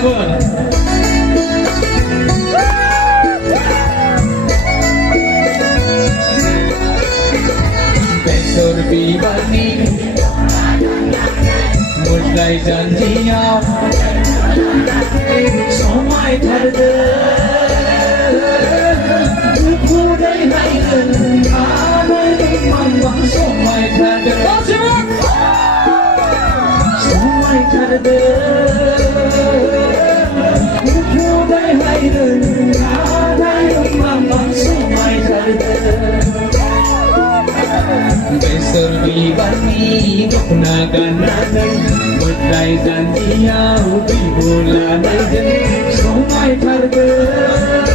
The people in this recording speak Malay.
lagu. Besar dibani mulai janjinya somai thada buku dari hairan anai mambang somai thada somai thada buku dari hairan anai mambang somai thada besar dibani dokna gananan mulai janjinya ubi bulan somai thada